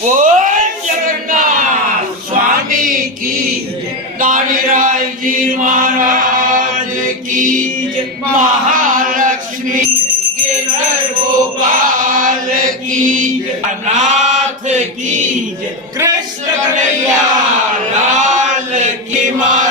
बोल जगन्नाथ स्वामी की दानीराय जी महाराज की महालक्ष्मी गिरधर गोपाल की नाथ की कृष्ण कन्हैया लाल की माँ